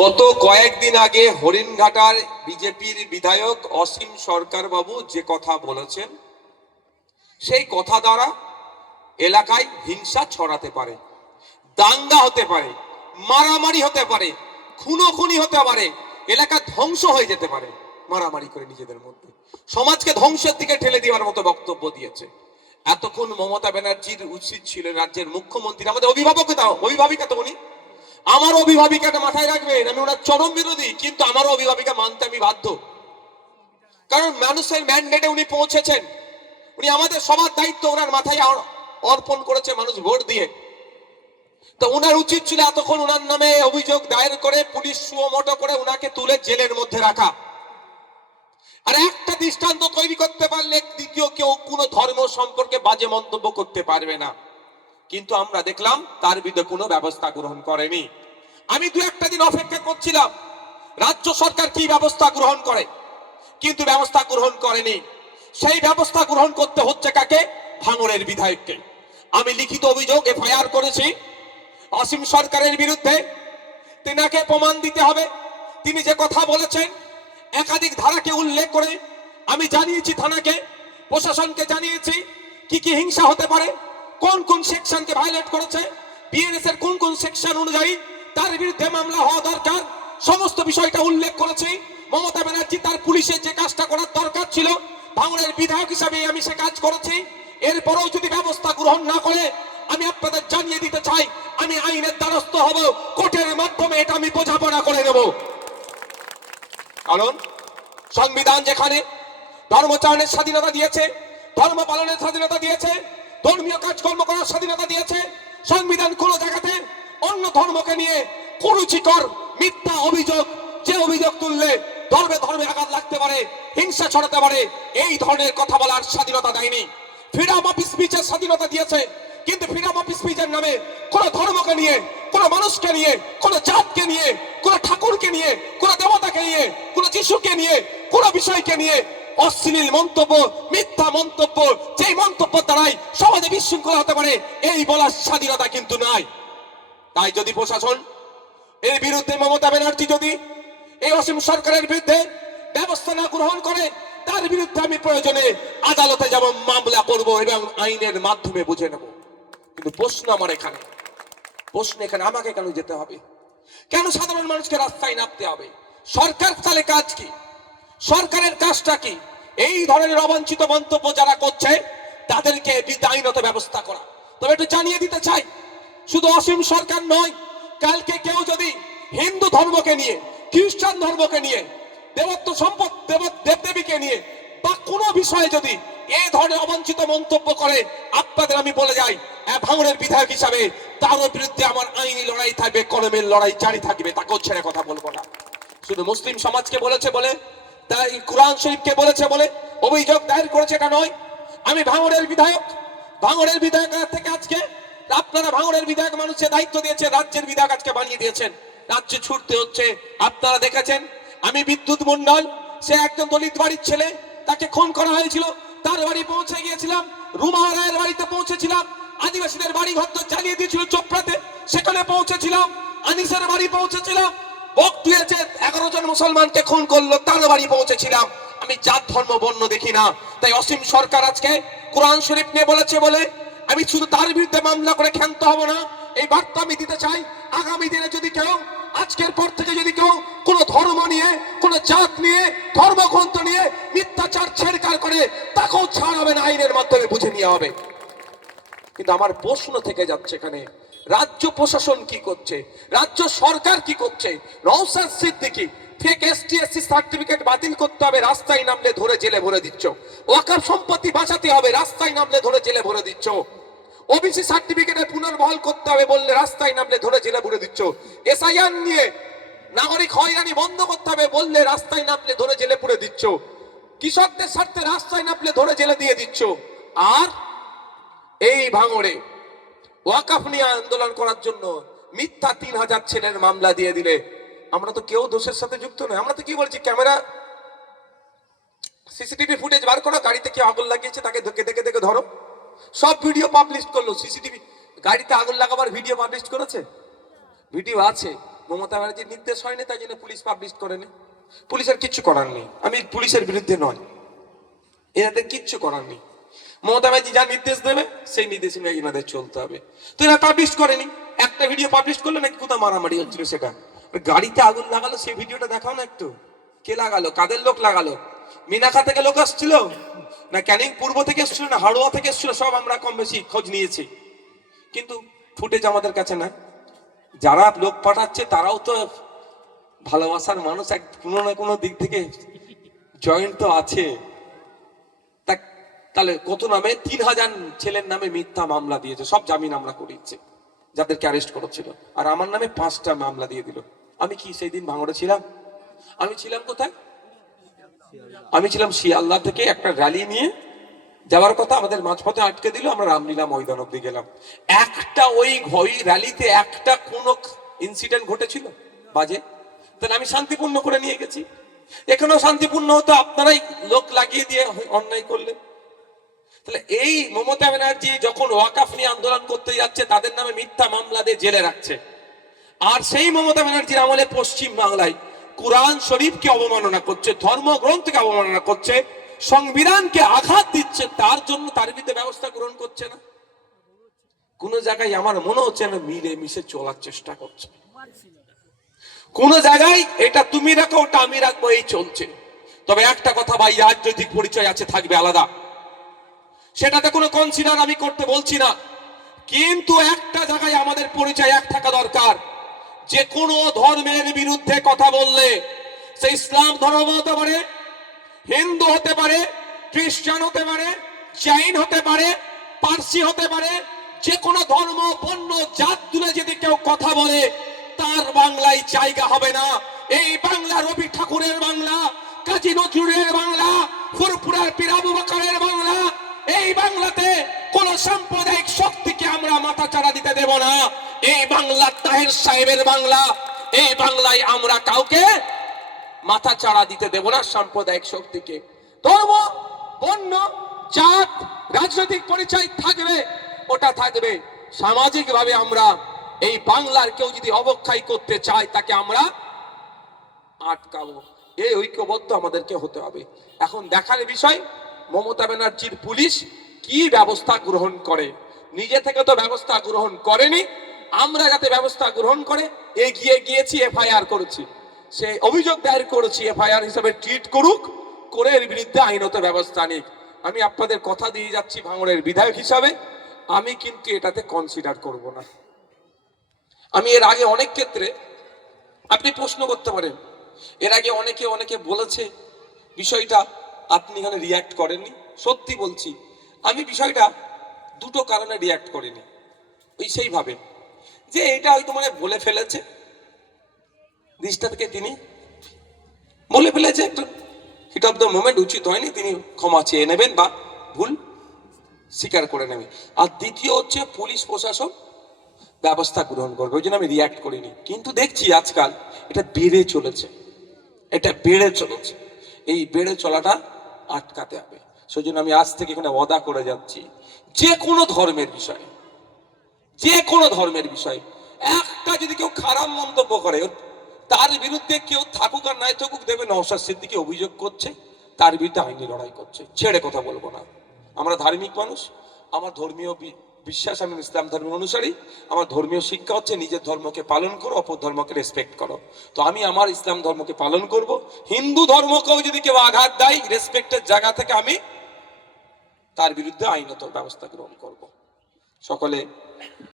গত কয়েকদিন আগে হরিণঘাটার বিজেপির বিধায়ক অসীম সরকার বাবু যে কথা বলেছেন, সেই কথা দ্বারা এলাকায় হিংসা ছড়াতে পারে, দাঙ্গা হতে পারে, মারামারি হতে পারে, খুনোখুনি হতে পারে, এলাকা ধ্বংস হয়ে যেতে পারে, মারামারি করে নিজেদের মধ্যে। সমাজকে ধ্বংসের দিকে ঠেলে দেওয়ার মতো বক্তব্য দিয়েছে। এতক্ষণ মমতা ব্যানার্জির উচিত ছিল রাজ্যের মুখ্যমন্ত্রী, আমাদের অভিভাবক অভিভাবিকা তো উনি। আমার অভিভাবিকাটা মাথায় রাখবেন, আমি ওনার চরম বিরোধী, কিন্তু আমার অভিভাবিকা মানতে আমি বাধ্য। কারণ মানুষের ম্যান্ডেটে উনি পৌঁছেছেন। উনি আমাদের সবার দায়িত্ব ওনার মাথায় অর্পণ করেছে মানুষ ভোট দিয়ে। তো ওনার উচিত ছিল এতক্ষণ ওনার নামে অভিযোগ দায়ের করে পুলিশ সুমোটো করে ওনাকে তুলে জেলের মধ্যে রাখা। আর একটা দৃষ্টান্ত তৈরি করতে পারলে দ্বিতীয় কেউ কোনো ধর্ম সম্পর্কে বাজে মন্তব্য করতে পারবে না। কিন্তু আমরা দেখলাম তার বিরুদ্ধে কোনো ব্যবস্থা গ্রহণ করেনি। আমি দু একটা দিন অপেক্ষা করছিলাম, রাজ্য সরকার কি ব্যবস্থা গ্রহণ করে? কিন্তু ব্যবস্থা গ্রহণ করেনি। সেই ব্যবস্থা গ্রহণ করতে হচ্ছে কাকে? ভাঙড়ের বিধায়ককে। আমি লিখিত অভিযোগ এফআইআর করেছি। অসীম সরকারের বিরুদ্ধে তেনাকে প্রমাণ দিতে হবে। তিনি যে কথা বলেছেন, একাধিক ধারাকে উল্লেখ করে আমি জানিয়েছি থানাকে, প্রশাসনকে জানিয়েছি, কি কি হিংসা হতে পারে কোন কোন সেকশনকে ভায়োলেট করেছে? বিএনএস এর কোন কোন সেকশন অনুযায়ী তার বিরুদ্ধে মামলা হওয়া দরকার? সমস্ত বিষয়টা উল্লেখ করেছি। মমতা ব্যানার্জি তার পুলিশের যে কাজটা করার দরকার ছিল ভাঙড়ের বিধায়ক হিসাবে আমি সে কাজ করেছি। এরপরেও যদি ব্যবস্থা গ্রহণ না করে, আমি আপনাদের জানিয়ে দিতে চাই, আমি আইনের দ্বারস্থ হব। কোর্টের মাধ্যমে এটা আমি বোঝাপড়া করে নেব কারণ সংবিধান যেখানে ধর্মচারণের স্বাধীনতা দিয়েছে, ধর্ম পালনের স্বাধীনতা দিয়েছে ধর্মীয় কাজকর্ম করার স্বাধীনতা দিয়েছে, সংবিধান কোন জায়গাতে, অন্য ধর্মকে নিয়ে কুরুচিকর মিথ্যা অভিযোগ, যে অভিযোগ তুললে ধর্মে ধর্মে আঘাত লাগতে পারে, হিংসা ছড়াতে পারে, এই ধরনের কথা বলার স্বাধীনতা দেয়নি। ফ্রিডম অফ স্পিচের স্বাধীনতা দিয়েছে, কিন্তু ফ্রিডম অফ স্পিচের নামে কোন ধর্মকে নিয়ে, কোন মানুষকে নিয়ে, কোন জাতকে নিয়ে, কোন ঠাকুরকে নিয়ে, কোন দেবতাকে নিয়ে, কোন যিশুকে নিয়ে, কোন বিষয়কে নিয়ে অশ্লীল মন্তব্য, মিথ্যা মন্তব্য, যেই মন্তব্য দ্বারাই সমাজে বিশৃঙ্খলা হতে পারে, এই বলার স্বাধীনতা কিন্তু নাই। তাই যদি প্রশাসন এর বিরুদ্ধে মমতা ব্যানার্জি যদি এই অসীম সরকারের বিরুদ্ধে ব্যবস্থা না গ্রহণ করে, তার বিরুদ্ধে আমি প্রয়োজনে আদালতে যাব, মামলা করব এবং আইনের মাধ্যমে বুঝে নেব। কিন্তু প্রশ্ন আমার এখানে, প্রশ্ন এখানে আমাকে কেন যেতে হবে? কেন সাধারণ মানুষকে রাস্তায় নামতে হবে? সরকার তাহলে কাজ কি? সরকারের কাজটা কি? এই ধরনের অবাঞ্ছিত মন্তব্য যারা করছে, তাদেরকে আইনত ব্যবস্থা করা। তবে একটু জানিয়ে দিতে চাই, শুধু অসীম সরকার নয়, কালকে কেউ যদি হিন্দু ধর্মকে নিয়ে, খ্রিস্টান ধর্মকে নিয়ে, দেবত্ব সম্পদ, দেব, দেবদেবীকে নিয়ে, বা কোনো বিষয়ে যদি এ ধরনের অবাঞ্ছিত মন্তব্য করে, আপনাদের আমি বলে যাই এক ভাঙনের বিধায়ক হিসাবে তার বিরুদ্ধে আমার আইনি লড়াই থাকবে, কলমের লড়াই জারি থাকবে, তাকেও ছেড়ে কথা বলব না। শুধু মুসলিম সমাজকে বলেছে বলে তাই কোরআন শরীফকে বলেছে বলে অভিযোগ দায়ের করেছে, এটা নয়। আমি ভাঙড়ের বিধায়ক। ভাঙড়ের বিধায়ক থেকে আজকে? আপনারা ভাঙড়ের বিধায়ক মানুষের দায়িত্ব দিয়েছে রাজ্যের বিধায়ক আজকে বানিয়ে দিয়েছেন। রাজ্যে ছুটতে হচ্ছে, আপনারা দেখেছেন। আমি বিদ্যুৎ মন্ডল সে একজন দলিত বাড়ির ছেলে, তাকে খুন করা হয়েছিল। তার বাড়ি পৌঁছে গিয়েছিলাম, রুমা রায়ের বাড়িতে পৌঁছেছিলাম। আদিবাসীদের বাড়ি ঘর তো জ্বালিয়ে দিয়েছিল চোপড়াতে, সেখানে পৌঁছেছিলাম। আনিসের বাড়ি পৌঁছেছিলাম। বকটুয়েছে এগারো জন মুসলমানকে খুন করল, তার বাড়ি পৌঁছেছিলাম। আমি জাত, ধর্ম, বর্ণ দেখি না। তাই অসীম সরকার আজকে কোরআন শরীফ নিয়ে বলেছে বলে, আমি শুধু তার বিরুদ্ধে মামলা করে ক্ষান্ত হব না। এই বার্তা আমি দিতে চাই, আগামী দিনে যদি কেউ, আজকের পর থেকে যদি কেউ কোনো ধর্ম নিয়ে, কোনো জাত নিয়ে, ধর্মগ্রন্থ নিয়ে মিথ্যাচার, ছেড়কার করে, তাকেও ছাড় হবে না, আইনের মাধ্যমে বুঝে নেওয়া হবে। কিন্তু আমার প্রশ্ন থেকে যাচ্ছে এখানে রাজ্য প্রশাসন কি করছে? রাজ্য সরকার কি করছে? Naushad Siddiqui fake ST SC certificate বাতিল করতে হবে, রাস্তায় নামলে ধরে জেলে ভরে দিচ্ছ। ওয়াকার সম্পত্তি বাঁচাতে হবে, রাস্তায় নামলে ধরে জেলে ভরে দিচ্ছ। ওবিসি সার্টিফিকেটে পুনর্বহাল করতে হবে বললে রাস্তায় নামলে ধরে জেলে ভরে দিচ্ছ। এসআইআর নিয়ে নাগরিক হয়রানি বন্ধ করতে হবে বললে রাস্তায় নামলে ধরে জেলে পুরে দিচ্ছ। কৃষকদের স্বার্থে রাস্তায় নামলে ধরে জেলে দিয়ে দিচ্ছ। আর এই ভাঙড়ে ওয়াকাফ নিয়ে আন্দোলন করার জন্য মিথ্যা তিন হাজার ছেলের মামলা দিয়ে দিলে। আমরা তো কেউ দোষের সাথে যুক্ত নয়। আমরা তো কি বলছি, ক্যামেরা, সিসিটিভি ফুটেজ বার করো, গাড়িতে কেউ আগুন লাগিয়েছে, তাকে দেখে দেখে দেখে ধরো। সব ভিডিও পাবলিশ করল, সিসিটিভি, গাড়িতে আগুন লাগাবার ভিডিও পাবলিশ করেছে? ভিডিও আছে। মমতা ব্যানার্জির নির্দেশ হয়নি, তাই জন্য পুলিশ পাবলিশ করেনি। পুলিশের কিচ্ছু করার নেই। আমি পুলিশের বিরুদ্ধে নয়। এনাদের কিচ্ছু করার নেই। মমতা ব্যানার্জি যা নির্দেশ দেবে, সেই নির্দেশ এনাদের চলতে হবে। তো এরা পাবলিশ করেনি। একটা ভিডিও পাবলিশ করল নাকি কোথাও মারামারি হচ্ছিল সেটা। গাড়িতে আগুন লাগালো, সেই ভিডিওটা দেখাও না একটু। কে লাগালো? কাদের লোক লাগালো? মিনাখা থেকে লোক আসছিল? না ক্যানিং পূর্ব থেকে এসছিল, না হাড়োয়া থেকে এসছিল? সব আমরা কম বেশি খোঁজ নিয়েছি। কিন্তু ফুটেজ আমাদের কাছে না যারা লোক পাঠাচ্ছে, তারাও তো ভালোবাসার মানুষ। এক কোনো না কোনো দিক থেকে জয়েন্ট তো আছে। তাহলে কত নামে? তিন হাজার ছেলের নামে মিথ্যা মামলা দিয়েছে। সব জামিন আমরা করিয়েছে, যাদেরকে অ্যারেস্ট করেছিল আর আমার নামে পাঁচটা মামলা দিয়ে দিল। আমি কি সেই দিন ভাঙড়ে ছিলাম? আমি ছিলাম কোথায়? আমি ছিলাম শিয়ালদা থেকে একটা র্যালি নিয়ে। যাওয়ার কথা আমাদের মাঝপথে আটকে দিল, আমরা রামলীলা ময়দান অব্দি গেলাম। একটা ওই ওই র্যালিতে একটা কোনো ইনসিডেন্ট ঘটেছিল? বাজে? তাহলে আমি শান্তিপূর্ণ করে নিয়ে গেছি। এখানেও শান্তিপূর্ণ হতো, আপনারাই লোক লাগিয়ে দিয়ে অন্যায় করলেন। তাহলে এই মমতা ব্যানার্জি যখন ওয়াকাফ নিয়ে আন্দোলন করতে যাচ্ছে, তাদের নামে মিথ্যা মামলা দিয়ে জেলে রাখছে। আর সেই মমতা ব্যানার্জির আমলে পশ্চিম বাংলায় কোরআন শরীফকে অবমাননা করছে, ধর্মগ্রন্থকে অবমাননা করছে, সংবিধানকে আঘাত দিচ্ছে, তার জন্য তার বিরুদ্ধে ব্যবস্থা গ্রহণ করছে না? কোন জায়গায় আমার মনে হচ্ছে না মিলে মিশে চলার চেষ্টা করছে। কোন জায়গায় এটা তুমি রাখো, ওটা আমি রাখব, এই চলছে। তবে একটা কথা ভাই রাজনৈতিক পরিচয় আছে, থাকবে আলাদা। সেটাতে কোনো কনসিডার আমি করতে বলছি না। কিন্তু একটা জায়গায় আমাদের পরিচয় এক থাকা দরকার। যে কোনো ধর্মের বিরুদ্ধে কথা বললে, সে ইসলাম ধর্ম হতে পারে, হিন্দু হতে পারে, খ্রিস্টান হতে পারে, জৈন হতে পারে, পার্সি হতে পারে, যে কোনো ধর্ম বন্য জাত তুলে যদি কেউ কথা বলে, তার বাংলায় জায়গা হবে না। এই বাংলা রবি ঠাকুরের বাংলা, কাজী নজরুলের বাংলা ফুরপুরার পিরাবু বাকারের বাংলা এই বাংলাতে কোন সাম্প্রদায়িক শক্তিকে আমরা মাথা চাড়া দিতে দেব না। এই বাংলা তাহের সাহেবের বাংলা, এই বাংলায় আমরা কাউকে মাথা চাড়া দিতে দেব না সাম্প্রদায়িক শক্তিকে। ধর্ম, বর্ণ, জাত, রাজনৈতিক পরিচয় থাকবে, ওটা থাকবে। সামাজিক ভাবে আমরা এই বাংলার কেউ যদি অবক্ষয় করতে চায়, তাকে আমরা আটকাবো। এই ঐক্যবদ্ধ আমাদেরকে হতে হবে। এখন দেখার বিষয় মমতা ব্যানার্জির পুলিশ কি ব্যবস্থা গ্রহণ করে? নিজে থেকে তো ব্যবস্থা গ্রহণ করেনি, আমরা যাতে ব্যবস্থা গ্রহণ করে, এগিয়ে গিয়েছি, এফআইআর করেছি। সে অভিযোগ দায়ের করেছি, এফআইআর হিসাবে ট্রিট করুক, করে এর বিরুদ্ধে আইনত ব্যবস্থা নিক। আমি আপনাদের কথা দিয়ে যাচ্ছি ভাঙড়ের বিধায়ক হিসাবে, আমি কিন্তু এটাতে কনসিডার করব না। আমি এর আগে অনেক ক্ষেত্রে আপনি প্রশ্ন করতে পারেন। এর আগে অনেকে অনেকে বলেছে বিষয়টা আপনি এখানে রিয়াক্ট করেননি। সত্যি বলছি, আমি বিষয়টা দুটো কারণে রিয়াক্ট করিনি। ওই সেইভাবে যে এটা হয়তো মানে বলে ফেলেছে। থেকে তিনি বলে ফেলেছে একটা। হিট অফ দ্য মোমেন্ট উচিত হয়নি, তিনি ক্ষমা চেয়ে নেবেন বা ভুল স্বীকার করে নেবে আর দ্বিতীয় হচ্ছে পুলিশ প্রশাসন ব্যবস্থা গ্রহণ করবে, ওই জন্য আমি রিয়াক্ট করিনি। কিন্তু দেখছি আজকাল এটা বেড়ে চলেছে। এটা বেড়ে চলেছে। এই বেড়ে চলাটা আটকাতে হবে। সেই জন্য আমি আজ থেকে এখানে ওয়াদা করে যাচ্ছি, যে কোনো ধর্মের বিষয়ে, যে কোনো ধর্মের বিষয়ে, একটা যদি কেউ খারাপ মন্তব্য করে, তার বিরুদ্ধে কেউ থাকুক আর নাই থাকুক দেবে নওশাদ সিদ্দিকে অভিযোগ করছে, তার বিরুদ্ধে আইনি লড়াই করছে। ছেড়ে কথা বলব না। আমরা ধার্মিক মানুষ, আমার ধর্মীয় বিশ্বাস আমি ইসলাম ধর্মের অনুসারী। আমার ধর্মীয় শিক্ষা হচ্ছে নিজের ধর্মকে পালন করো, অপর ধর্মকে রেসপেক্ট করো। তো আমি আমার ইসলাম ধর্মকে পালন করব। হিন্দু ধর্মকেও যদি কেউ আঘাত দেয় রেসপেক্টের জায়গা থেকে আমি তার বিরুদ্ধে আইনত ব্যবস্থা গ্রহণ করব। সকলে